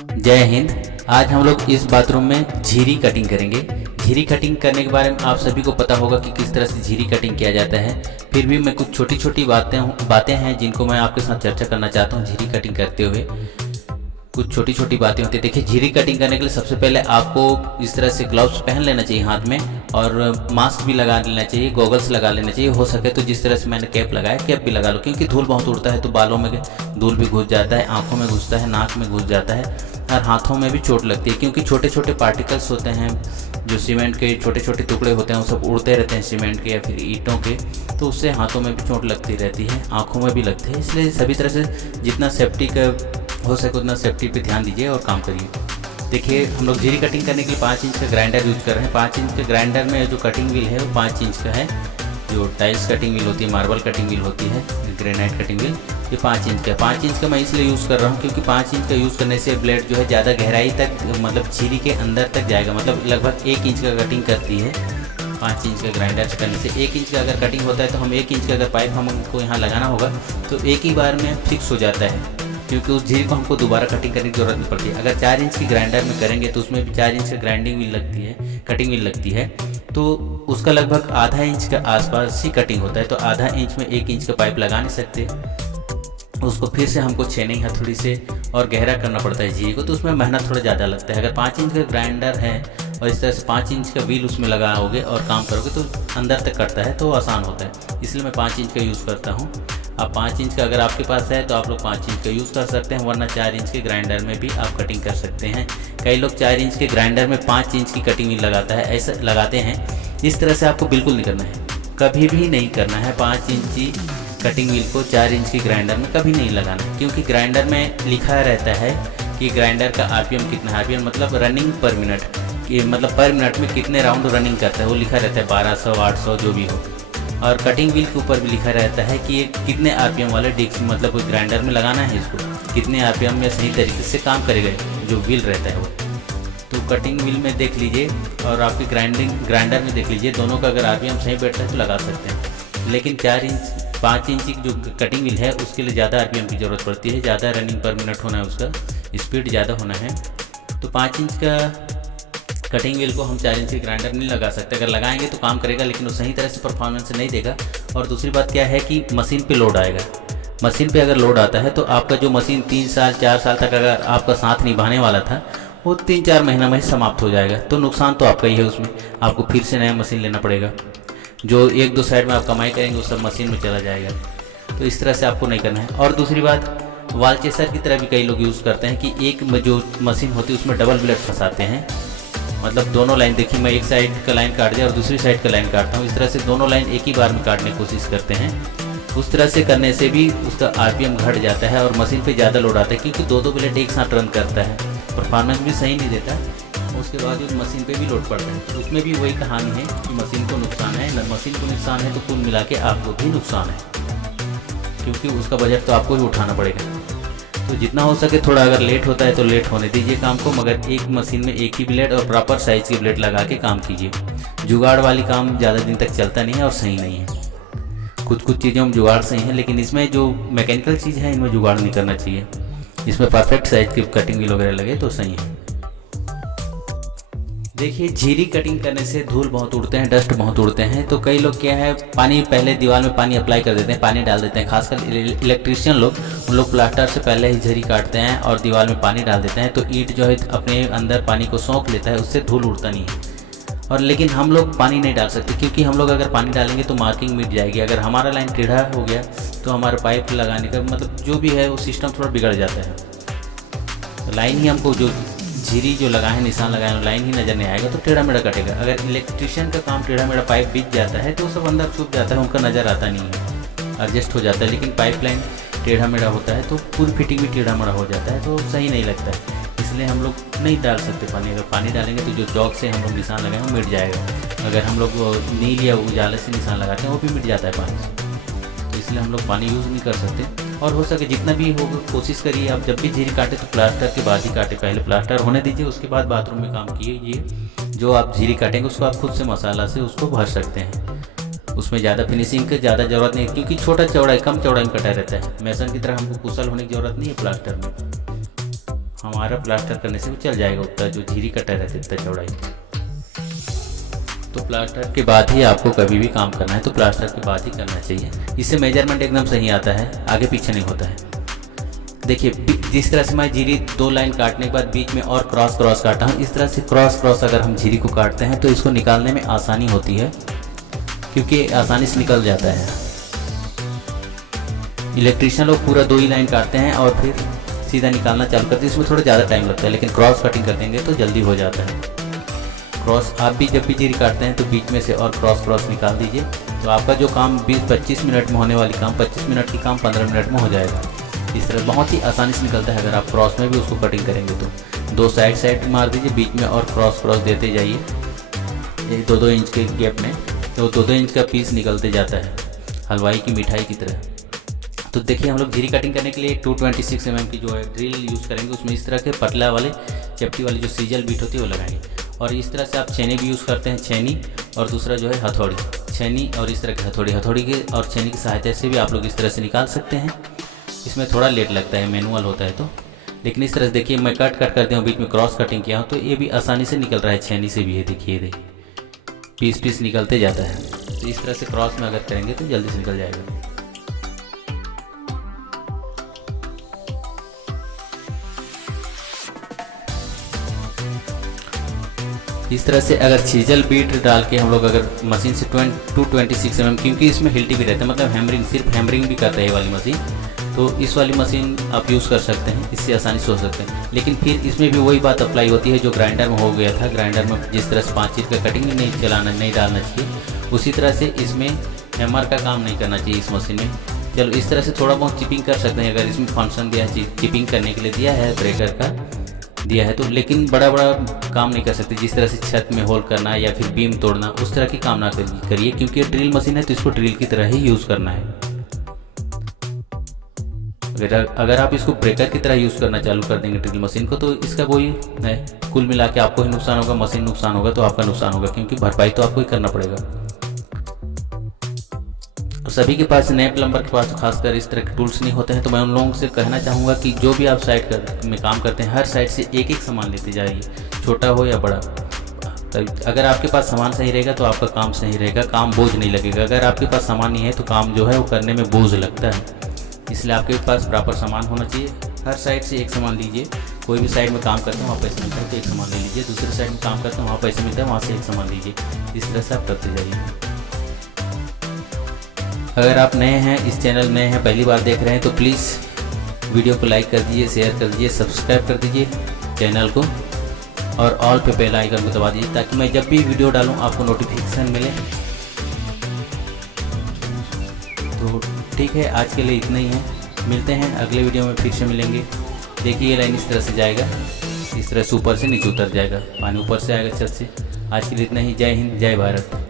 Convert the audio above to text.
जय हिंद। आज हम लोग इस बाथरूम में झीरी कटिंग करेंगे। झीरी कटिंग करने के बारे में आप सभी को पता होगा कि किस तरह से झीरी कटिंग किया जाता है। फिर भी मैं कुछ छोटी छोटी बातें हैं जिनको मैं आपके साथ चर्चा करना चाहता हूँ। झीरी कटिंग करते हुए कुछ छोटी छोटी बातें होती है। देखिए, झीरी कटिंग करने के लिए सबसे पहले आपको इस तरह से ग्लव्स पहन लेना चाहिए हाथ में, और मास्क भी लगा लेना चाहिए, गॉगल्स लगा लेना चाहिए। हो सके तो जिस तरह से मैंने कैप लगाया, कैप भी लगा लो, क्योंकि धूल बहुत उड़ता है तो बालों में धूल भी घुस जाता है, आंखों में घुसता है, नाक में घुस जाता है और हाथों में भी चोट लगती है, क्योंकि छोटे छोटे पार्टिकल्स होते हैं जो सीमेंट के छोटे छोटे टुकड़े होते हैं, वो सब उड़ते रहते हैं सीमेंट के या फिर ईंटों के, तो उससे हाथों में भी चोट लगती रहती है, आंखों में भी लगती है। इसलिए सभी तरह से जितना सेफ्टी का हो सके उतना सेफ्टी पे ध्यान दीजिए और काम करिए। देखिए, हम लोग झीरी कटिंग करने के लिए 5 इंच का ग्राइंडर यूज कर रहे हैं। 5 इंच के ग्राइंडर में जो कटिंग व्हील है वो 5 इंच का है। जो टाइल्स कटिंग व्हील होती है, मार्बल कटिंग व्हील होती है, ग्रेनाइट कटिंग व्हील, ये 5 इंच का है। 5 इंच का मैं इसलिए यूज़ कर रहा हूँ क्योंकि 5 इंच का यूज़ करने से ब्लेड जो है ज़्यादा गहराई तक, मतलब झीरी के अंदर तक जाएगा, मतलब लगभग 1 इंच का कटिंग करती है। 5 इंच का ग्राइंडर से करने से 1 इंच का अगर कटिंग होता है तो हम 1 इंच का अगर पाइप हमको यहाँ लगाना होगा तो एक ही बार में फिक्स हो जाता है, क्योंकि उस झीरी को हमको दोबारा कटिंग करने की ज़रूरत नहीं पड़ती है। अगर 4 इंच की ग्राइंडर में करेंगे तो उसमें भी 4 इंच का ग्राइंडिंग व्हील लगती है, कटिंग व्हील लगती है, तो उसका लगभग आधा इंच का आसपास ही कटिंग होता है। तो आधा इंच में 1 इंच का पाइप लगा नहीं सकते, उसको फिर से हमको छेनी हथौड़ी से और गहरा करना पड़ता है झीरी को, तो उसमें मेहनत थोड़ा ज़्यादा लगता है। अगर 5 इंच का ग्राइंडर है और इस तरह से 5 इंच का व्हील उसमें लगाओगे और काम करोगे तो अंदर तक कटता है, तो आसान होता है। इसलिए मैं 5 इंच का यूज़ करता हूँ। आप 5 इंच का अगर आपके पास है तो आप लोग 5 इंच का यूज़ कर सकते हैं, वरना 4 इंच के ग्राइंडर में भी आप कटिंग कर सकते हैं। कई लोग 4 इंच के ग्राइंडर में 5 इंच की कटिंग व्हील लगाते हैं। इस तरह से आपको बिल्कुल नहीं करना है, कभी भी नहीं करना है। 5 इंची कटिंग व्हील को 4 इंच की ग्राइंडर में कभी नहीं लगाना है, क्योंकि ग्राइंडर में लिखा रहता है कि ग्राइंडर का आरपीएम कितना है। आरपीएम मतलब रनिंग पर मिनट, कि मतलब पर मिनट में कितने राउंड रनिंग करता है, वो लिखा रहता है 1200, 800 जो भी हो। और कटिंग व्हील के ऊपर भी लिखा रहता है कि ये कितने आरपीएम वाले डिस्क, मतलब कोई ग्राइंडर में लगाना है, इसको कितने आरपीएम में सही तरीके से काम करेगा जो व्हील रहता है वो। तो कटिंग व्हील में देख लीजिए और आपकी ग्राइंडर में देख लीजिए, दोनों का अगर आरपीएम सही बैठता है तो लगा सकते हैं। लेकिन 5 इंच की जो कटिंग व्हील है उसके लिए ज़्यादा आरपीएम की ज़रूरत पड़ती है, ज़्यादा रनिंग पर मिनट होना है, उसका स्पीड ज़्यादा होना है। तो 5 इंच का कटिंग व्हील को हम 4 इंच के ग्राइंडर नहीं लगा सकते। अगर लगाएंगे तो काम करेगा, लेकिन वो सही तरह से परफॉर्मेंस नहीं देगा। और दूसरी बात क्या है कि मशीन पे लोड आएगा। मशीन पे अगर लोड आता है तो आपका जो मशीन 3 साल 4 साल तक अगर आपका साथ निभाने वाला था, वो 3-4 महीना में ही समाप्त हो जाएगा। तो नुकसान तो आपका ही है, उसमें आपको फिर से नया मशीन लेना पड़ेगा। जो 1-2 साइड में आप कमाई करेंगे वो सब मशीन में चला जाएगा। तो इस तरह से आपको नहीं करना है। और दूसरी बात, वाल चेसर की तरह भी कई लोग यूज़ करते हैं कि एक जो मशीन होती है उसमें डबल ब्लेड फंसाते हैं, मतलब दोनों लाइन, देखिए मैं एक साइड का लाइन काट दिया और दूसरी साइड का लाइन काटता हूँ, इस तरह से दोनों लाइन एक ही बार में काटने की कोशिश करते हैं। उस तरह से करने से भी उसका आरपीएम घट जाता है और मशीन पे ज़्यादा लोड आता है, क्योंकि 2-2 ब्लेड एक साथ रन करता है, परफॉर्मेंस भी सही नहीं देता। उसके बाद उस मशीन पे भी लोड पड़ता है, तो उसमें भी वही कहानी है कि मशीन को नुकसान है, मशीन को नुकसान है तो कुल मिला के आपको भी नुकसान है, क्योंकि उसका बजट तो आपको ही उठाना पड़ेगा। तो जितना हो सके थोड़ा अगर लेट होता है तो लेट होने दीजिए काम को, मगर एक मशीन में एक ही ब्लेड और प्रॉपर साइज़ की ब्लेड लगा के काम कीजिए। जुगाड़ वाली काम ज़्यादा दिन तक चलता नहीं है और सही नहीं है। कुछ चीज़ों में जुगाड़ सही है, लेकिन इसमें जो मैकेनिकल चीज़ है इनमें जुगाड़ नहीं करना चाहिए। इसमें परफेक्ट साइज़ की कटिंग व्हील वगैरह लगे तो सही है। देखिए, झीरी कटिंग करने से धूल बहुत उड़ते हैं, डस्ट बहुत उड़ते हैं। तो कई लोग क्या है, पानी पहले दीवार में पानी अप्लाई कर देते हैं, पानी डाल देते हैं। खासकर इलेक्ट्रीशियन लोग, उन लोग प्लास्टर से पहले ही झीरी काटते हैं और दीवार में पानी डाल देते हैं, तो ईंट जो है अपने अंदर पानी को सोख लेता है, उससे धूल उड़ता नहीं है। और लेकिन हम लोग पानी नहीं डाल सकते, क्योंकि हम लोग अगर पानी डालेंगे तो मार्किंग मिट जाएगी। अगर हमारा लाइन टेढ़ा हो गया तो हमारा पाइप लगाने का मतलब जो भी है वो सिस्टम थोड़ा बिगड़ जाता है। तो लाइन ही हमको जो झीरी जो लगाए हैं, निशान लगाए हैं, लाइन ही नज़र नहीं आएगा तो टेढ़ा मेढ़ा कटेगा। अगर इलेक्ट्रिशियन का काम टेढ़ा मेढ़ा पाइप बीत जाता है तो सब अंदर छुप जाता है, उनका नज़र आता नहीं है, एडजस्ट हो जाता है। लेकिन पाइप लाइन टेढ़ा मेढ़ा होता है तो पूरी फिटिंग भी टेढ़ा मेढ़ा हो जाता है, तो सही नहीं लगता है। इसलिए हम लोग नहीं डाल सकते पानी। अगर पानी डालेंगे तो जो चौक से हम लोग निशान लगाएंगे वो मिट जाएगा। अगर हम लोग नील या उजाले से निशान लगाते हैं वो भी मिट जाता है पानी से, तो इसलिए हम लोग पानी यूज़ नहीं कर सकते। और हो सके जितना भी हो कोशिश करिए आप जब भी झीरी काटे तो प्लास्टर के बाद ही काटे, पहले प्लास्टर होने दीजिए, उसके बाद बाथरूम में काम कीजिए। जो आप झीरी काटेंगे उसको आप खुद से मसाला से उसको भर सकते हैं, उसमें ज़्यादा फिनिशिंग की ज़्यादा ज़रूरत नहीं, क्योंकि छोटा चौड़ाई कम चौड़ाई में कटा रहता है। मैसन की तरह हमको कुशल होने की ज़रूरत नहीं है प्लास्टर में। हमारा प्लास्टर करने से वो चल जाएगा उतना, जो झिरी कटर है इतना चौड़ाई। तो प्लास्टर के बाद ही आपको कभी भी काम करना है तो प्लास्टर के बाद ही करना चाहिए, इससे मेजरमेंट एकदम सही आता है, आगे पीछे नहीं होता है। देखिए जिस तरह से मैं झिरी 2 लाइन काटने के बाद बीच में और क्रॉस काटा हूँ, इस तरह से क्रॉस अगर हम झिरी को काटते हैं तो इसको निकालने में आसानी होती है, क्योंकि आसानी से निकल जाता है। इलेक्ट्रीशियन लोग पूरा 2 ही लाइन काटते हैं और फिर सीधा निकालना चालू करते हैं, इसमें थोड़ा ज़्यादा टाइम लगता है, लेकिन क्रॉस कटिंग कर देंगे तो जल्दी हो जाता है। क्रॉस आप भी जब भी झिरी काटते हैं तो बीच में से और क्रॉस निकाल दीजिए, तो आपका जो काम 20-25 मिनट में होने वाली काम 25 मिनट की काम 15 मिनट में हो जाएगा। इस तरह बहुत ही आसानी से निकलता है। अगर आप क्रॉस में भी उसको कटिंग करेंगे तो 2 साइड मार दीजिए, बीच में और क्रॉस देते जाइए, ये 2-2 इंच के गैप में, तो 2-2 इंच का पीस निकलते जाता है हलवाई की मिठाई की तरह। तो देखिए हम लोग झिरी कटिंग करने के लिए 226 mm की जो है ड्रिल यूज़ करेंगे, उसमें इस तरह के पतला वाले चपटी वाली जो सीजल बीट होती है वो लगाएंगे। और इस तरह से आप छेनी भी यूज़ करते हैं, छेनी और दूसरा जो है हथौड़ी, छेनी और इस तरह की हथौड़ी के और छेनी की सहायता से भी आप लोग इस तरह से निकाल सकते हैं। इसमें थोड़ा लेट लगता है, मैनुअल होता है तो, लेकिन इस तरह से देखिए मैं कट करते हूँ, बीच में क्रॉस कटिंग किया हूँ तो ये भी आसानी से निकल रहा है छेनी से भी। ये देखिए पीस निकलते जाता है। तो इस तरह से क्रॉस में अगर करेंगे तो जल्दी से निकल जाएगा। इस तरह से अगर सीजल बीट डाल के हम लोग अगर मशीन से 226 mm, क्योंकि इसमें हिल्टी भी रहता है, मतलब हैमरिंग, सिर्फ हैमरिंग भी करता है ये वाली मशीन, तो इस वाली मशीन आप यूज़ कर सकते हैं, इससे आसानी से हो सकते हैं। लेकिन फिर इसमें भी वही बात अप्लाई होती है जो ग्राइंडर में हो गया था। ग्राइंडर में जिस तरह से 5 इंच का कटिंग नहीं डालना चाहिए, उसी तरह से इसमें हैमर का काम नहीं करना चाहिए इस मशीन में। चलो इस तरह से थोड़ा बहुत चिपिंग कर सकते हैं, अगर इसमें फंक्शन दिया है, चिपिंग करने के लिए दिया है, ब्रेकर का दिया है तो, लेकिन बड़ा काम नहीं कर सकते। जिस तरह से छत में होल करना या फिर बीम तोड़ना, उस तरह की काम ना करिए, क्योंकि ड्रिल मशीन है तो इसको ड्रिल की तरह ही यूज़ करना है। अगर आप इसको ब्रेकर की तरह यूज़ करना चालू कर देंगे ड्रिल मशीन को, तो इसका वही है, कुल मिला के आपको ही नुकसान होगा, मशीन नुकसान होगा तो आपका नुकसान होगा, क्योंकि भरपाई तो आपको ही करना पड़ेगा। सभी के पास, नए प्लम्बर के पास खासकर इस तरह के टूल्स नहीं होते हैं, तो मैं उन लोगों से कहना चाहूँगा कि जो भी आप साइड में काम करते हैं, हर साइड से एक सामान लेते जाइए, छोटा हो या बड़ा। अगर आपके पास सामान सही रहेगा तो आपका काम सही रहेगा, काम बोझ नहीं लगेगा। अगर आपके पास सामान नहीं है तो काम जो है वो करने में बोझ लगता है, इसलिए आपके पास प्रॉपर सामान होना चाहिए। हर साइड से एक सामान लीजिए, कोई भी साइड में काम करते हैं वहाँ पैसे मिलता है तो एक सामान ले लीजिए, दूसरे साइड में काम करते हैं वहाँ पैसे मिलता है, वहाँ से एक सामान लीजिए। इस तरह से आप करते जाइए। अगर आप नए हैं, इस चैनल नए हैं, पहली बार देख रहे हैं, तो प्लीज़ वीडियो को लाइक कर दीजिए, शेयर कर दीजिए, सब्सक्राइब कर दीजिए चैनल को, और ऑल पे बेल आइकन को दबा दीजिए, ताकि मैं जब भी वीडियो डालूं आपको नोटिफिकेशन मिले। तो ठीक है, आज के लिए इतना ही है, मिलते हैं अगले वीडियो में, फिर से मिलेंगे। देखिए ये लाइन इस तरह से जाएगा, इस तरह से ऊपर से नीचे उतर जाएगा, पानी ऊपर से आएगा छत से। आज के लिए इतना ही। जय हिंद, जय भारत।